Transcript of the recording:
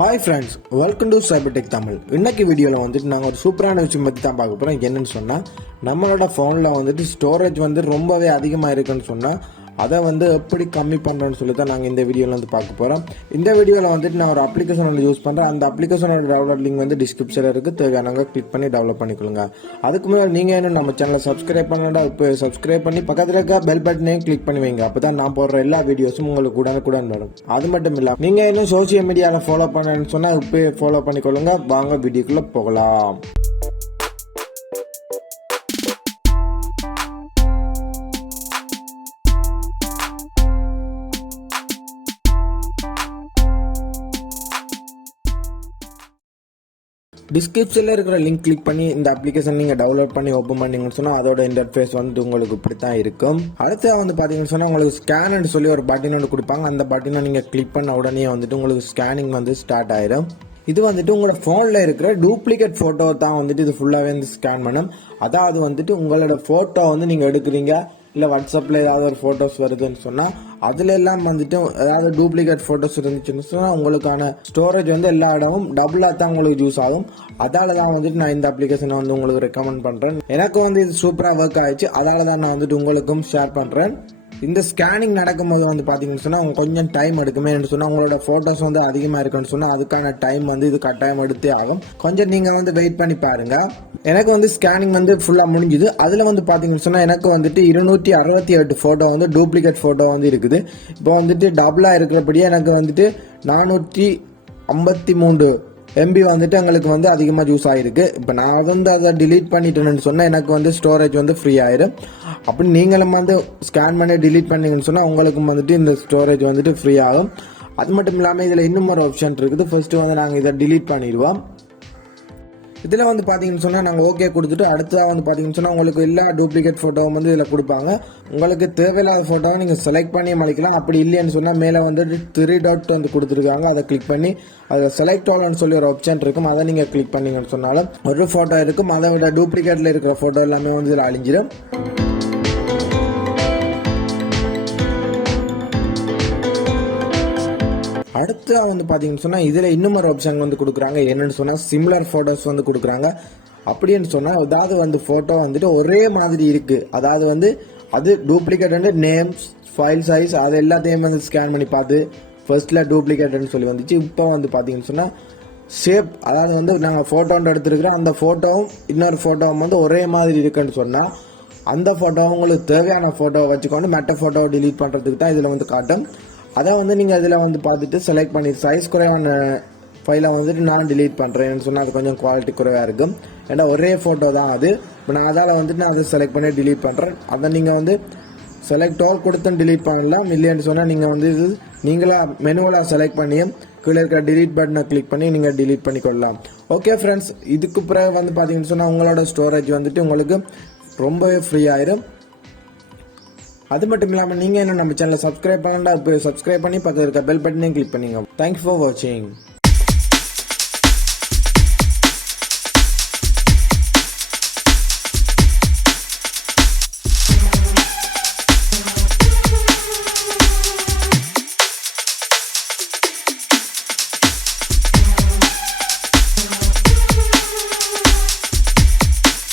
Hi friends, welcome to CyberTechTamil. இன்னைக்கு வீடியோல வந்துட்டு நாங்க ஒரு சூப்பரான விஷயம் பத்தி தான் பார்க்க போறோம். என்னன்னு சொன்னா நம்மளோட போன்ல வந்துட்டு ஸ்டோரேஜ் வந்து ரொம்பவே அதிகமா இருக்குன்னு சொன்னா அதை வந்து எப்படி கம்மி பண்றோம்னு சொல்லி தான் நாங்கள் இந்த வீடியோவில் வந்து பார்க்க போகிறோம். இந்த வீடியோவில் வந்துட்டு நான் ஒரு அப்ளிகேஷன் வந்து யூஸ் பண்ணுறேன். அந்த அப்ளிகேஷனோட டவுன்லோட் லிங்க் வந்து டிஸ்கிரிப்ஷனில் இருக்குது. தேவையானவங்க கிளிக் பண்ணி டவுன்லோட் பண்ணிக்கொள்ளுங்க. அதுக்கு முன்னாடி நீங்கள் இன்னும் நம்ம சேனலை சப்ஸ்கிரைப் பண்ணா இப்போ சப்ஸ்கிரைப் பண்ணி பக்கத்தில் இருக்க பெல் பட்டனையும் கிளிக் பண்ணி வைங்க. அப்போ தான் நான் போடுற எல்லா வீடியோஸும் உங்களுக்கு உடனுக்குடன் வரும். அது மட்டும் இல்லை, நீங்கள் இன்னும் சோசியல் மீடியாவில் ஃபாலோ பண்ணணும்னு சொன்னால் இப்போ ஃபாலோ பண்ணிக்கொள்ளுங்க. வாங்க வீடியோக்குள்ளே போகலாம். டிஸ்கிரிப்ஷனில் இருக்கிற லிங்க் கிளிக் பண்ணி இந்த அப்ளிகேஷன் நீங்கள் டவுன்லோட் பண்ணி ஓப்பன் பண்ணீங்கன்னு சொன்னால் அதோட இன்டர்ஃபேஸ் வந்து உங்களுக்கு இப்படி தான் இருக்கும். அடுத்து வந்து பார்த்தீங்கன்னு சொன்னால் உங்களுக்கு ஸ்கேன் சொல்லி ஒரு பட்டன் ஒன்று கொடுப்பாங்க. அந்த பட்டனை நீங்கள் கிளிக் பண்ண உடனே வந்துட்டு உங்களுக்கு ஸ்கேனிங் வந்து ஸ்டார்ட் ஆயிடும். இது வந்துட்டு உங்களோட ஃபோனில் இருக்கிற டூப்ளிகேட் ஃபோட்டோ தான் வந்துட்டு இது ஃபுல்லாகவே வந்து ஸ்கேன் பண்ணும். அதாவது வந்துட்டு உங்களோட ஃபோட்டோ வந்து நீங்கள் எடுக்கிறீங்க, இல்லை வாட்ஸ்அப்பில் ஏதாவது ஒரு ஃபோட்டோஸ் வருதுன்னு சொன்னால் அதுல எல்லாம் வந்துட்டு ஏதாவது டூப்ளிகேட் ஃபோட்டோஸ் இருந்துச்சுன்னு சொன்னால் உங்களுக்கான ஸ்டோரேஜ் வந்து எல்லா இடமும் டபுளாக தான் உங்களுக்கு யூஸ் ஆகும். அதால தான் வந்துட்டு நான் இந்த அப்ளிகேஷனை வந்து உங்களுக்கு ரெக்கமெண்ட் பண்ணுறேன். எனக்கு வந்து இது சூப்பராக ஒர்க் ஆயிடுச்சு. அதால தான் நான் வந்துட்டு உங்களுக்கும் ஷேர் பண்ணுறேன். இந்த ஸ்கேனிங் நடக்கும்போது வந்து பார்த்தீங்கன்னு சொன்னால் கொஞ்சம் டைம் எடுக்குமே சொன்னால் உங்களோட ஃபோட்டோஸ் வந்து அதிகமாக இருக்குன்னு சொன்னால் அதுக்கான டைம் வந்து இது கட்டாயம் எடுத்தே ஆகும். கொஞ்சம் நீங்கள் வந்து வெயிட் பண்ணி பாருங்க. எனக்கு வந்து ஸ்கேனிங் வந்து ஃபுல்லாக முடிஞ்சுது. அதில் வந்து பார்த்தீங்கன்னு சொன்னால் எனக்கு வந்துட்டு 268 ஃபோட்டோ வந்து டூப்ளிகேட் ஃபோட்டோ வந்து இருக்குது. இப்போ வந்துட்டு டபுளாக இருக்கிறபடியே எனக்கு வந்துட்டு 453 MB வந்துட்டு எங்களுக்கு வந்து அதிகமாக யூஸ் ஆகிருக்கு. இப்போ நான் வந்து அதை டிலீட் பண்ணிட்டேன்னு சொன்னால் எனக்கு வந்து ஸ்டோரேஜ் வந்து ஃப்ரீ ஆயிடும். அப்படி நீங்களும் வந்து ஸ்கேன் பண்ணி டிலீட் பண்ணீங்கன்னு சொன்னால் உங்களுக்கும் வந்துட்டு இந்த ஸ்டோரேஜ் வந்துட்டு ஃப்ரீ ஆகும். அது மட்டும் இல்லாமல் இதில் இன்னும் ஒரு ஆப்ஷன் இருக்குது. ஃபர்ஸ்ட் வந்து நாங்கள் இதை டிலீட் பண்ணிடுவோம். இதில் வந்து பார்த்தீங்கன்னு சொன்னால் நாங்கள் ஓகே கொடுத்துட்டு அடுத்ததாக வந்து பார்த்தீங்கன்னு சொன்னால் உங்களுக்கு எல்லா டூப்ளிகேட் ஃபோட்டோவும் வந்து இதில் கொடுப்பாங்க. உங்களுக்கு தேவையில்லாத ஃபோட்டோவை நீங்கள் செலக்ட் பண்ணி மலிக்கலாம். அப்படி இல்லைன்னு சொன்னால் மேலே வந்துட்டு 3 டாட் வந்து கொடுத்துருக்காங்க. அதை கிளிக் பண்ணி அதில் செலக்ட் ஆல்னு சொல்லி ஒரு ஆப்ஷன் இருக்கும். அதை நீங்கள் கிளிக் பண்ணீங்கன்னு சொன்னாலும் ஒரு ஃபோட்டோ இருக்கும். அதை விட டூப்ளிகேட்டில் இருக்கிற ஃபோட்டோ எல்லாமே வந்து இதில் அழிஞ்சிடும். அடுத்து வந்து பார்த்தீங்கன்னு சொன்னால் இதில் இன்னும் ஒரு ஆப்ஷன் வந்து கொடுக்குறாங்க. என்னன்னு சொன்னால் சிமிலர் ஃபோட்டோஸ் வந்து கொடுக்குறாங்க. அப்படின்னு சொன்னால் அதாவது வந்து ஃபோட்டோ வந்துட்டு ஒரே மாதிரி இருக்குது. அதாவது வந்து அது டூப்ளிகேட் வந்து நேம்ஸ், ஃபைல் சைஸ் அது எல்லாத்தையும் வந்து ஸ்கேன் பண்ணி பார்த்து ஃபர்ஸ்ட்டில் டூப்ளிகேட்னு சொல்லி வந்துச்சு. இப்போ வந்து பார்த்தீங்கன்னு சொன்னால் ஷேப், அதாவது வந்து நாங்கள் ஃபோட்டோன்னு எடுத்துருக்கிறோம் அந்த ஃபோட்டோவும் இன்னொரு ஃபோட்டோவும் வந்து ஒரே மாதிரி இருக்குன்னு சொன்னால் அந்த ஃபோட்டோவை உங்களுக்கு தேவையான ஃபோட்டோவை வச்சுக்கொண்டு மற்ற ஃபோட்டோவை டிலீட் பண்ணுறதுக்கு தான் இதில் வந்து காட்டும். அதை வந்து நீங்கள் அதில் வந்து பார்த்துட்டு செலக்ட் பண்ணி சைஸ் குறைவான ஃபைலை வந்துட்டு நான் டிலீட் பண்ணுறேன்னு சொன்னால் அது கொஞ்சம் குவாலிட்டி குறைவாக இருக்கும். ஏன்னா ஒரே ஃபோட்டோ தான் அது. இப்போ நான் அதால் வந்துட்டு நான் அதை செலக்ட் பண்ணி டிலீட் பண்ணுறேன். அதை நீங்கள் வந்து செலக்ட் ஆல் கொடுத்து டிலீட் பண்ணலாம். இல்லைன்னு சொன்னால் நீங்கள் வந்து இது நீங்களாக மெனுவலாக செலக்ட் பண்ணி கீழே இருக்கிற டிலீட் பட்டனை கிளிக் பண்ணி நீங்கள் டிலீட் பண்ணிக்கொள்ளலாம். ஓகே ஃப்ரெண்ட்ஸ், இதுக்கு பிறகு வந்து பார்த்தீங்கன்னு சொன்னால் உங்களோட ஸ்டோரேஜ் வந்துட்டு உங்களுக்கு ரொம்பவே ஃப்ரீ ஆயிரும். அது மட்டும் இல்லாமல் நீங்கள் என்ன நம்ம சேனலை சப்ஸ்கிரைப் பண்ணா இப்போ சப்ஸ்கிரைப் பண்ணி பக்கத்தில் இருக்க பெல் பட்டனையும் கிளிக் பண்ணிங்க. தேங்க்யூ ஃபார் வாட்சிங்.